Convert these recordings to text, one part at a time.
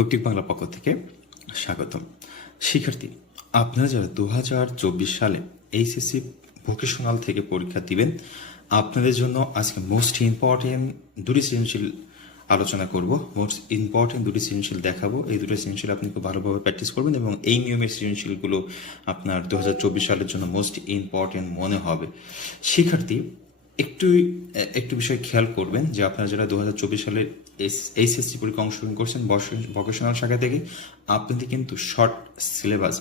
কৌটিক বাংলা পক্ষ থেকে স্বাগতম। শিক্ষার্থী, আপনারা যারা দু হাজার চব্বিশ সালে এইচএসসি ভোকেশনাল থেকে পরীক্ষা দিবেন, আপনাদের জন্য আজকে মোস্ট ইম্পর্টেন্ট দুটি সৃজনশীল আলোচনা করব। মোস্ট ইম্পর্টেন্ট দুটি সৃজনশীল দেখাবো। এই দুটো সৃজনশীল আপনি খুব ভালোভাবে প্র্যাকটিস করবেন এবং এই নিয়মের সৃজনশীলগুলো আপনার দু হাজার চব্বিশ সালের জন্য মোস্ট ইম্পর্টেন্ট মনে হবে। শিক্ষার্থী, একটু একটু বিষয় খেয়াল করবেন যে আপনারা যারা দু হাজার চব্বিশ সালের এইচএসসি পরীক্ষা অংশগ্রহণ করছেন ভকেশনাল শাখা থেকে। আপনাদের কিন্তু শর্ট সিলেবাস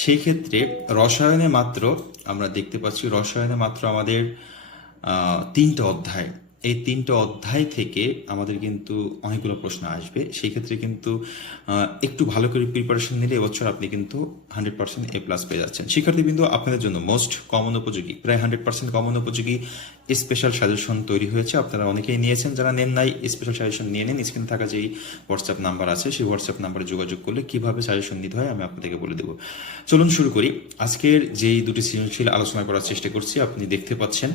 সেই ক্ষেত্রে রসায়নে মাত্র আমরা দেখতে পাচ্ছি, রসায়নে মাত্র আমাদের তিনটা অধ্যায়। এই তিনটা অধ্যায় থেকে আমাদের কিন্তু অনেকগুলো প্রশ্ন আসবে। সেই ক্ষেত্রে কিন্তু একটু ভালো করে প্রিপারেশন নিলে এবছর আপনি কিন্তু হান্ড্রেড পার্সেন্ট এ প্লাস পেয়ে যাচ্ছেন। শিক্ষার্থী বিন্দু আপনাদের জন্য মোস্ট কমন উপযোগী, প্রায় হান্ড্রেড পার্সেন্ট কমন উপযোগী স্পেশাল সাজেশন তৈরি হয়েছে। আপনারা অনেকেই নিয়েছেন, যারা নেন নাই স্পেশাল সাজেশন নিয়ে নিন। স্ক্রিনে থাকা যেই হোয়াটসঅ্যাপ নাম্বার আছে, সেই হোয়াটসঅ্যাপ নাম্বারে যোগাযোগ করলে কীভাবে সাজেশন নিতে হয় আমি আপনাদেরকে বলে দেবো। চলুন শুরু করি। আজকের যেই দুটি সৃজনশীল আলোচনা করার চেষ্টা করছি, আপনি দেখতে পাচ্ছেন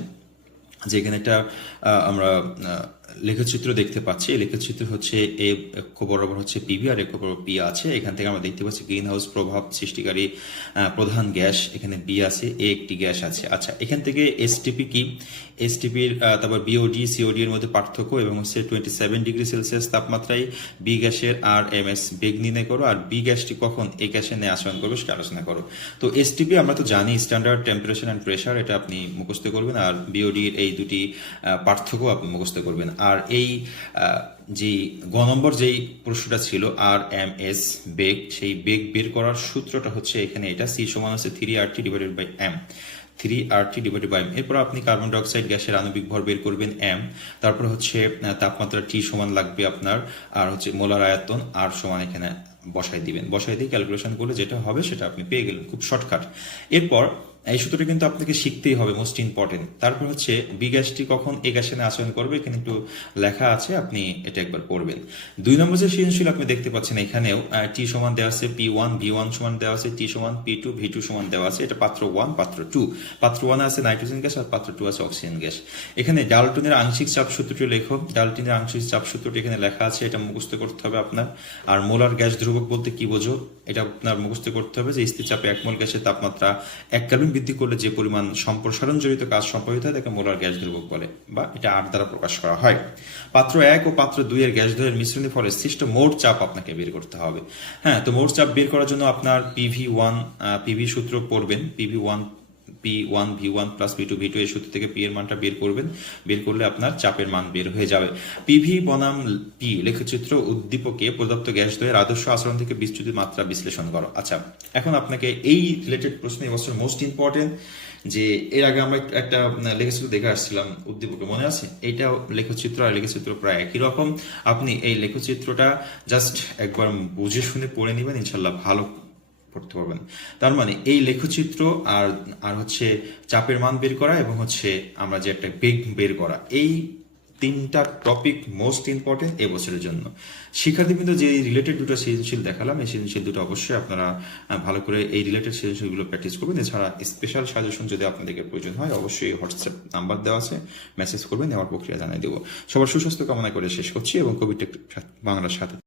যে এখানে একটা আমরা লেখচিত্র দেখতে পাচ্ছি। লেখচিত্র হচ্ছে এ এক বরাবর হচ্ছে পিভি আর এক বরাবর পি আছে। এখান থেকে আমরা দেখতে পাচ্ছি গ্রিন হাউস প্রভাব সৃষ্টিকারী প্রধান গ্যাস। এখানে বি আছে, এ একটি গ্যাস আছে। আচ্ছা এখান থেকে এসটিপি কি? এসটিপির তারপর বিওডি সিওডি এর মধ্যে পার্থক্য এবং হচ্ছে টোয়েন্টি সেভেন ডিগ্রি সেলসিয়াস তাপমাত্রায় বি গ্যাসের আর এম এস বেগ নির্ণয় করো। আর বি গ্যাসটি কখন? এ গ্যাসের ন্যায় আচরণ করবে সেটা আলোচনা করো। তো এসটিপি আমরা তো জানি স্ট্যান্ডার্ড টেম্পারেচার অ্যান্ড প্রেশার এটা আপনি মুখস্থ করবেন। আর বিওডির এই দুটি পার্থক্য আপনি মুখস্থ করবেন। আর এই যে গ নম্বর যেই প্রশ্নটা ছিল, আর, এম, এস, বেগ, সেই বেগ বের করার সূত্রটা হচ্ছে এখানে এটা, সি সমান হচ্ছে three R T divided by M three R T divided by M এরপর আপনি কার্বন ডাইঅক্সাইড গ্যাসের আণবিক ভর বের করবেন এম তারপর হচ্ছে তাপমাত্রা টি সমান লাগবে আপনার, আর হচ্ছে মোলার আয়তন আর সমান এখানে বসাই দিবেন। বসাই দিয়ে ক্যালকুলেশন করলে যেটা হবে সেটা আপনি পেয়ে গেলেন। খুব শর্টকাট এরপর এই সূত্রটা কিন্তু আপনাকে শিখতেই হবে মোস্ট ইম্পর্টেন্ট তারপর হচ্ছে বি গ্যাসটি কখন এ গ্যাসে না আচরণ করবে? এখানে একটু লেখা আছে, আপনি এটা একবার পড়বেন। দুই নম্বর যে সৃজনশীল আপনি দেখতে পাচ্ছেন এখানেও টি সমান দেওয়া আছে পি ওয়ান ভি ওয়ান সমান দেওয়া আছে টি সমান পি টু ভি টু সমান দেওয়া আছে। এটা পাত্র ওয়ান পাত্র টু পাত্র ওয়ান আছে নাইট্রোজেন গ্যাস আর পাত্র টু আছে অক্সিজেন গ্যাস এখানে ডালটনের আংশিক চাপ সূত্রটি লেখো। ডালটনের আংশিক চাপ সূত্রটি এখানে লেখা আছে। এটা মুখস্থ করতে হবে আপনার। আর মোলার গ্যাস ধ্রুবক বলতে কি বোঝো? এটা আপনার মুখস্থ করতে হবে যে স্থির চাপে একমল গ্যাসের তাপমাত্রা এক ক্যালভিন বৃদ্ধি করলে যে পরিমাণ সম্প্রসারণ জড়িত কাজ সম্পাদিত হয়, তাকে মোলার গ্যাস ধ্রুবক বলে বা এটা আর দ্বারা প্রকাশ করা হয়। পাত্র এক ও পাত্র দুই এর গ্যাস দ্বয়ের মিশ্রণের ফলে সৃষ্ট মোট চাপ আপনাকে বের করতে হবে। হ্যাঁ তো মোট চাপ বের করার জন্য আপনার পিভি ওয়ান পিভি সূত্র পড়বেন। PV one P one V one plus V two V two এর সূত্র থেকে পি এর মানটা বের করবেন। বের করলে আপনার চাপের মান বের হয়ে যাবে। পিভি বনাম পি লেখচিত্র উদ্দীপকে প্রদত্ত গ্যাস দ্বয়ের আদর্শ আচরণ থেকে বিচ্যুতির মাত্রা বিশ্লেষণ করো। আচ্ছা এখন আপনাকে এই রিলেটেড প্রশ্ন এবছর মোস্ট ইম্পর্টেন্ট যে এর আগে আমরা একটা- একটা লেখচিত্র দেখে আসছিলাম উদ্দীপকে, মনে আছে? এইটা লেখচিত্র আর লেখচিত্র প্রায় একই রকম। আপনি এই লেখচিত্রটা জাস্ট একবার বুঝে শুনে পড়ে নেবেন ইনশাল্লাহ ভালো পড়তে পারবেন। তার মানে এই লেখচিত্র আর আর হচ্ছে চাপের মান বের করা এবং হচ্ছে আমরা যে একটা বেগ বের করা, এই তিনটা টপিক মোস্ট ইম্পর্টেন্ট এবছরের জন্য। শিক্ষার্থীবৃন্দ যে রিলেটেড দুটো সৃজনশীল দেখালাম, এই সৃজনশীল দুটো অবশ্যই আপনারা ভালো করে এই রিলেটেড সৃজনশীলগুলো প্র্যাকটিস করবেন। এছাড়া স্পেশাল সাজেশন যদি আপনাদেরকে প্রয়োজন হয়, অবশ্যই হোয়াটসঅ্যাপ নাম্বার দেওয়া আছে মেসেজ করবেন, নেওয়ার প্রক্রিয়া জানিয়ে দেবো। সবার সুস্বাস্থ্য কামনা করে শেষ করছি এবং কবিটা বাংলার সাথে